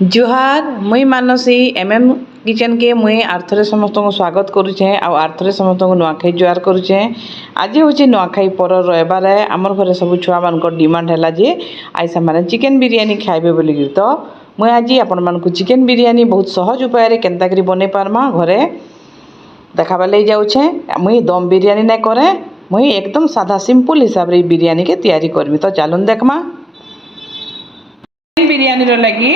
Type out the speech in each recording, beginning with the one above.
जुहार मुई मानसी किचन के मुई आर्थरे समस्त को स्वागत करुचे आर्थरे समस्त को नुआखाई जुहार करुचे। आज हूँ नुआखाई पर रविवार आमर घरे सब छुआ मान डिमांड है जे आज से चिकेन बिरियानी खाइबे बोलिकी तो मुई आज आपण मानक चिकेन बिरियानी बहुत सहज उपाय केन्ता करी बनै पारमा घरे देखाबा लई जाऊछे। मुई दम बिरियानी नहीं करे मुई एकदम सादा सिंपल हिसाब रे बिरियानी के तैयारी करबी तो चलून देखमा। बिरियानी रो लगी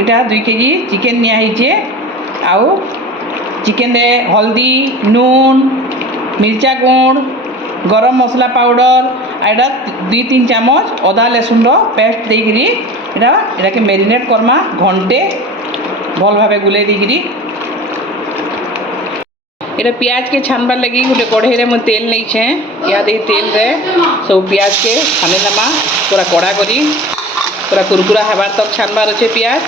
इटा 2 केजी चिकेन निया हिचे आउ चिकेन रे हल्दी नून मिर्चा गुण गरम मसला पाउडर एटा 2-3 चामच अदा लहसुन रो पेस्ट देकरी एटा के मैरिनेट करमा घंटे भल भावे गुले देकरी। एटा प्याज के छानबार लगी गोटे कढ़ई रे मैं तेल नहीं छे या दे तेल रे सब प्याज के छानी लमा पूरा कड़ा करी पूरा कुरकुरा हबार तक छानबार अच्छे प्याज।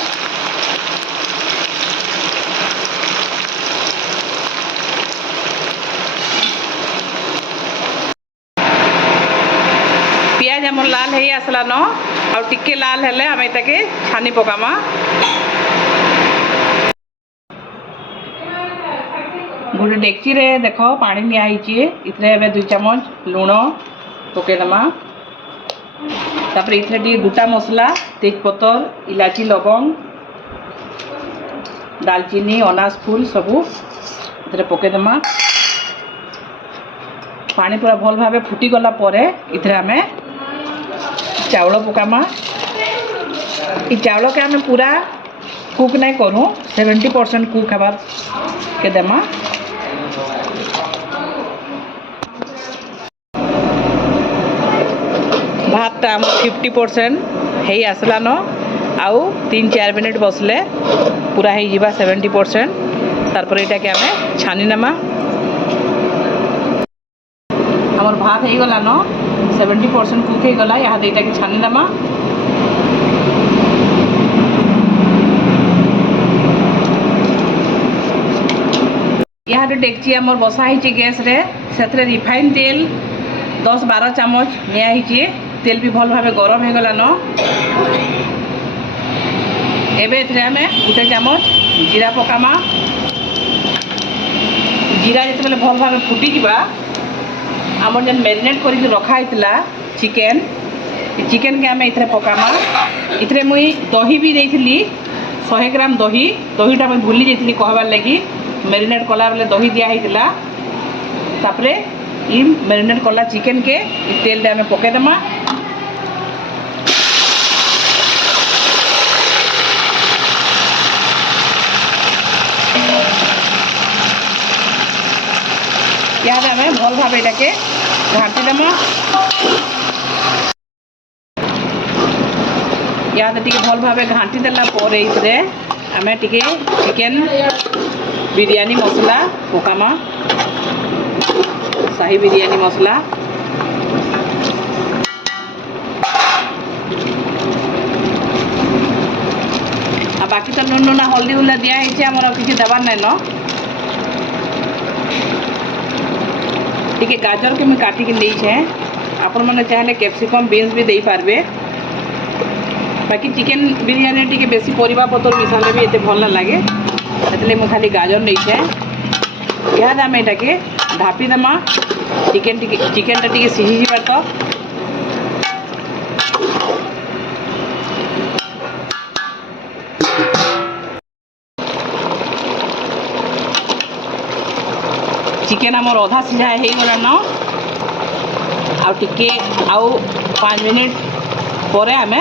प्याज हमर लाल है आसला न और टिके लाल हेले हम एटाके छानी पकामा। गोटे डेक्ची रे देखो पानी निया हिचे इथरे एबे 2 चामच लूण पके दमा तापर इथरे टी गोटा मसला तेजपत्तर इलाची लवंग दालचीनी अनास फूल सबू इथरे पके दमा। पानी पूरा भल भावे फुटी गला परे इथरे हमें चावल पकामा। ई चावल के हमें पूरा कुक नहीं करूँ 70% कुक हबार के देमा। भात टा 50% है आसला न आउ 3-4 मिनट बसले पूरा है जीवा 70% तारपर एटा के हमें छानी नेमा। हमर भात है गला न 70% कुक है गला यहाँ एटा के छानी नेमा। यहाँ डेक्ची हमर बसा है गैस रे से रिफाइन तेल 10-12 चामच निया है तेल भी भल भावे गरम हो गला न एबे एथरे हमें गोटे चामच जीरा पकामा। जीरा जिते भल भावे फुटी जीवा आमर जेन मैरिनेट करके रखा होता चिकेन चिकेन के हमें इथरे पकामा। इथरे मुई दही भी देइथिली 100 ग्राम दहीटा मैं भूली जाइथिली कहबार लगी मैरिनेट कला बेले दही दिया होता तापरे ई मैरिनेट कला चिकेन के तेल में पके दमा। यहाँ हमें भल भाव एटा के घाटी दमा। यहाँ टी भल भाव घाटी देला पर इथरे हमें टिके चिकेन बिरियानी मसला पकामा शाही बिरियानी मसला। बाकी तो नुन नुना हल्दी उल्ला दिया है आमर किसी दबार नाइन टी गाजर के मुझे काटिक नहीं आपण मैंने चाहे कैप्सिकम बीन्स भी दे पारबे। बाकी चिकेन बिरियानी टी बेसी परिबा पतर मिसाले भी एते भल लगे इसलिए मुझे खाली गाजर नहीं यहाँ आम एटा के ढापी देमा चिकेन टी सीझी जाबार तो चिकेन आमर अधा सीझा हो गला न आउ टिके आउ 5 मिनट पर आम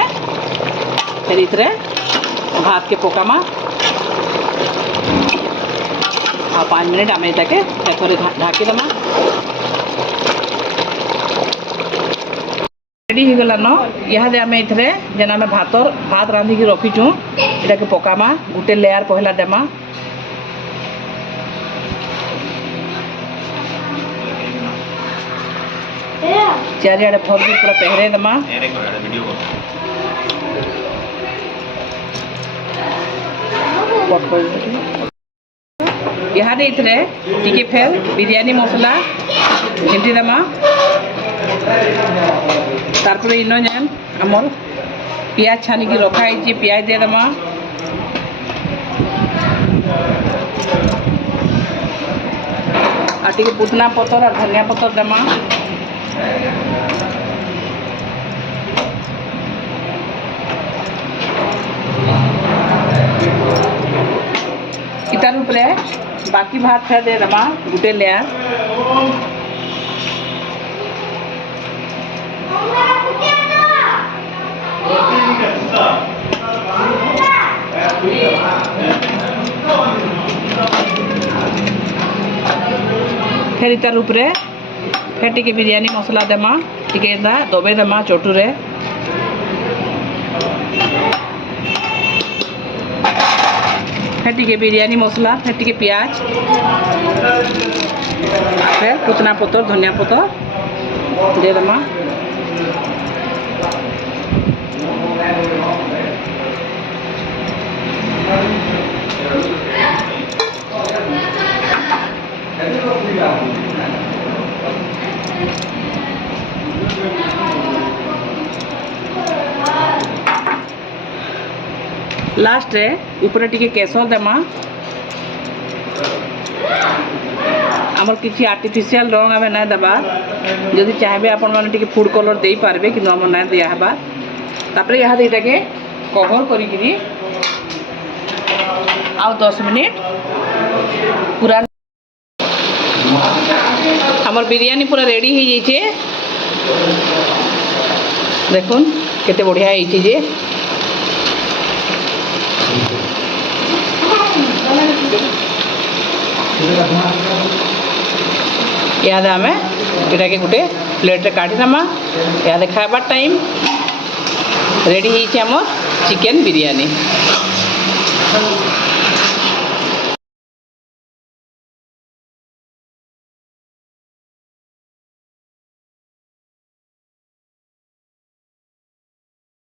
फिर इथरे भात के पकामा आ 5 मिनट आम एटाके थोड़े ढाकी देमा। रेडी हो गला न यहाँ आम इथरे जेन आम भात रांधिकी रखीचु एटा के पकामा गोटे लेयर पहला देमा। चारियाडे भर भी पूरा पहरे दमा। यहाँ इथरे टिके फेर बिरियानी मसला झिंटी दमा तारपर इन जेन आमर पियाज छानिकी रखाई पियाज दे दमा टिके पुदना पतर और धनिया पतर देमा। इतार उपरे बाकी भात फेर दे देमा गुटे लेयर। फिर इतार उपरे फिर टिके बिरयानी मसला देमा टिके दबे देमा चटुरे। फिर टिके बिरयानी मसला फिर टिके प्याज फिर पुदना पतर धनिया पतर दे देमा। लास्ट रे ऊपर टिके केसर देमा। आमर किसी आर्टिफिशियल रंग आमे ना दबा जदि चाहबे आपण माने टिके फूड कलर देई पारबे कि आमर ना दिया हबा। तापरे यहा देटा के कवर करी किरी आउ 10 मिनिट पूरा आमर बिरयानी पूरा रेडी हो जाइए। देखुन केते बढ़िया होइछि जे याद आम एटा के गोटे प्लेट रे काढ़ी दमा। याद खाइबार टाइम रेडी होइछि आमर चिकेन बिरयानी।